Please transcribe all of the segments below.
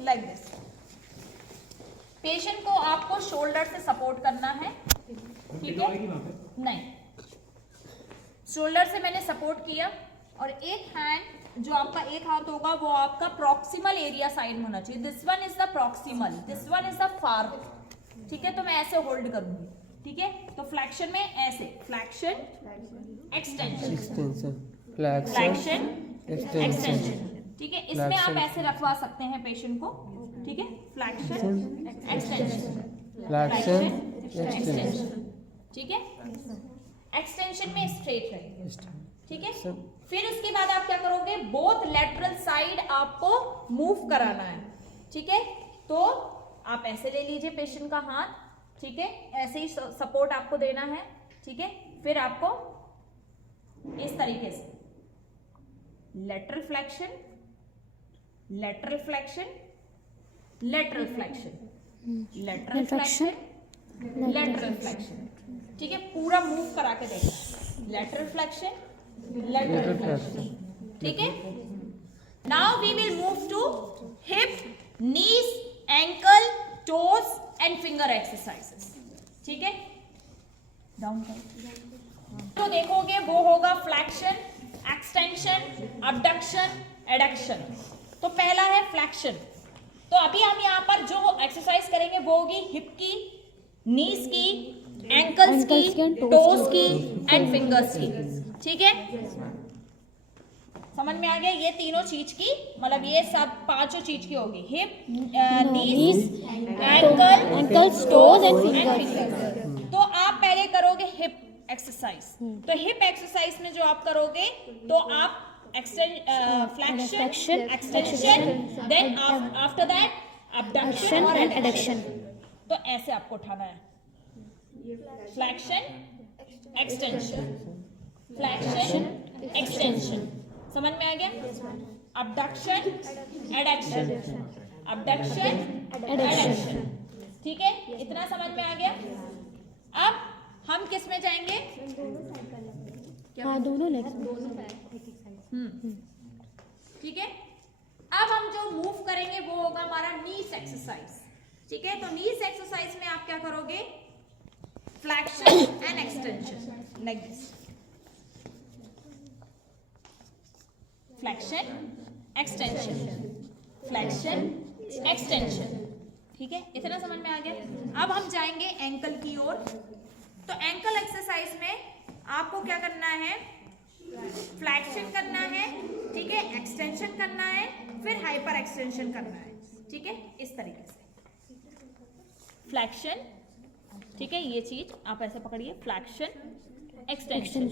Like this. Patient को आपको shoulder से सपोर्ट करना है, ठीक है, नहीं, शोल्डर से मैंने सपोर्ट किया और एक हैंड जो आपका एक हाथ होगा वो आपका प्रॉक्सिमल एरिया साइड में होना चाहिए। This one is the proximal, this one is the far, ठीक है। तो मैं ऐसे होल्ड करूंगी, ठीक है। तो फ्लेक्शन में ऐसे, फ्लेक्शन एक्सटेंशन, फ्लेक्शन एक्सटेंशन, ठीक है। इसमें आप ऐसे रखवा सकते हैं पेशेंट को, ठीक है। फ्लेक्शन एक्सटेंशन, फ्लेक्शन एक्सटेंशन, ठीक है। एक्सटेंशन में स्ट्रेट रहेंगे, ठीक है। फिर उसके बाद आप क्या करोगे, बोथ लेटरल साइड आपको मूव कराना है, ठीक है। तो आप ऐसे ले लीजिए पेशेंट का हाथ, ठीक है, ऐसे ही सपोर्ट आपको देना है, ठीक है। फिर आपको इस तरीके से lateral flexion, lateral flexion, lateral flexion, lateral flexion, lateral flexion, ठीक है। पूरा मूव करा के देखना, लेटरल फ्लेक्शन, लेटरल फ्लेक्शन, ठीक है। Now we will move to hip, knees, ankle, toes and finger exercises, ठीक है। डाउन करो तो देखोगे वो होगा फ्लेक्शन, एक्सटेंशन, अबडक्शन, एडक्शन। तो पहला है फ्लेक्शन। तो अभी हम यहाँ पर जो एक्सरसाइज करेंगे वो होगी हिप की, नीज की, एंकल्स की, टोज की एंड फिंगर्स की, ठीक है। समझ में आ गया, ये तीनों चीज की, मतलब ये सब पांचों चीज की होगी, hip, knees, ankle, toes and fingers. तो आप पहले करोगे हिप एक्सरसाइज। तो हिप एक्सरसाइज में जो आप करोगे तो आप flexion, extension, then after that abduction and adduction. तो ऐसे आपको उठाना है, फ्लेक्शन, एक्सटेंशन, फ्लेक्शन, एक्सटेंशन, समझ में आ गया। अबडक्शन, एडक्शन, अबडक्शन, एडक्शन, ठीक है। इतना समझ में आ गया। अब हम किस में जाएंगे, दोनों लेग्स, ठीक है। अब हम जो मूव करेंगे वो होगा हमारा नीज एक्सरसाइज, ठीक है। तो नीज एक्सरसाइज में आप क्या करोगे, flexion and extension, like this, flexion, extension, flexion, extension, ठीक है। इतना समझ में आ गया। अब हम जाएंगे एंकल की ओर। तो एंकल एक्सरसाइज में आपको क्या करना है, फ्लेक्शन करना है, ठीक है, एक्सटेंशन करना है, फिर हाइपर एक्सटेंशन करना है, ठीक है। इस तरीके से फ्लेक्शन, ठीक है, ये चीज आप ऐसे पकड़िए, फ्लेक्शन, एक्सटेंशन,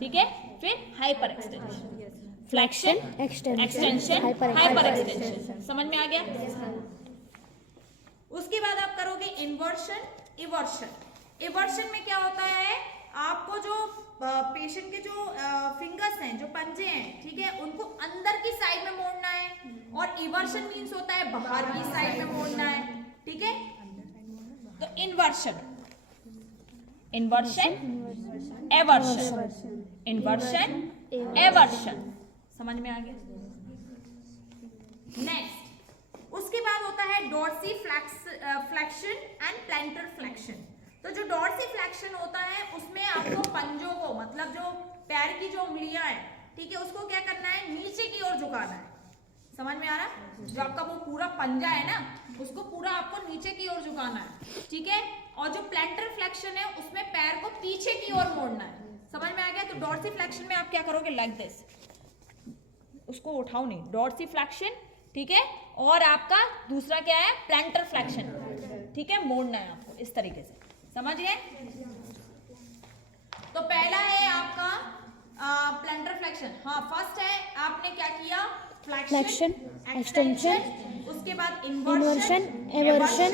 ठीक है, फिर hyper extension, flexion, extension, hyper extension, समझ में आ गया। उसके बाद आप करोगे इन्वर्शन, इवर्शन। इवर्शन में क्या होता है, आपको जो पेशेंट के जो फिंगर्स हैं, जो पंजे हैं, ठीक है, उनको अंदर की साइड में मोड़ना है, और इवर्शन मीन्स होता है बाहर की साइड में मोड़ना है, ठीक है। तो inversion, inversion, aversion, inversion, aversion, समझ में आ गया। नेक्स्ट, उसके बाद होता है डॉर्सी फ्लेक्शन एंड प्लैंटर फ्लेक्शन। तो जो डॉर्सी फ्लेक्शन होता है उसमें आपको पंजों को, मतलब जो पैर की जो उंगलियां हैं, ठीक है, उसको क्या करना है, नीचे की ओर झुकाना है। समझ में आ रहा, जो आपका वो पूरा पंजा है ना, उसको पूरा आपको नीचे की ओर झुकाना है, ठीक है। और जो प्लैंटर फ्लेक्शन है उसमें पैर को पीछे की ओर मोड़ना है। समझ में आ गया। तो डॉर्सी फ्लेक्शन में आप क्या करोगे, लाइक दिस, उसको उठाओ नहीं, डॉर्सी फ्लेक्शन, ठीक है। और आपका दूसरा क्या है, प्लैंटर फ्लेक्शन, ठीक है, मोड़ना है आपको इस तरीके से, समझ गए। तो पहला है आपका प्लैंटर फ्लेक्शन, हाँ फर्स्ट है, आपने क्या किया, फ्लेक्शन, एक्सटेंशन, उसके बाद इन्वर्शन, एवर्शन,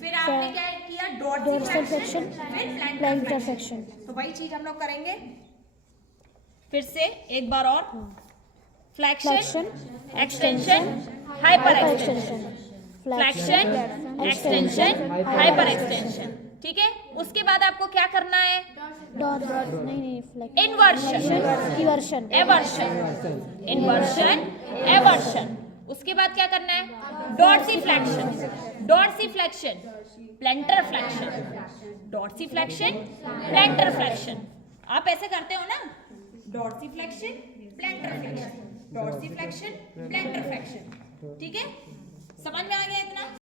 फिर आपने क्या किया, डॉर्सी फ्लेक्शन, फिर प्लैंटर फ्लेक्शन। तो वही चीज हम लोग करेंगे फिर से एक बार और, flexion, extension, hyper extension, flexion, extension, hyper extension, ठीक है। उसके बाद आपको क्या करना है, इन्वर्शन, एवर्शन, इन्वर्शन, एवर्शन। उसके बाद क्या करना है, dorsiflexion, dorsiflexion, प्लैंटर flexion, dorsiflexion, प्लैंटर flexion. आप ऐसे करते हो ना, डॉर्सीफ्लेक्शन, प्लैंटर फ्लेक्शन, डॉर्सीफ्लेक्शन, प्लैंटर फ्लेक्शन। ठीक है, समझ में आ गया इतना?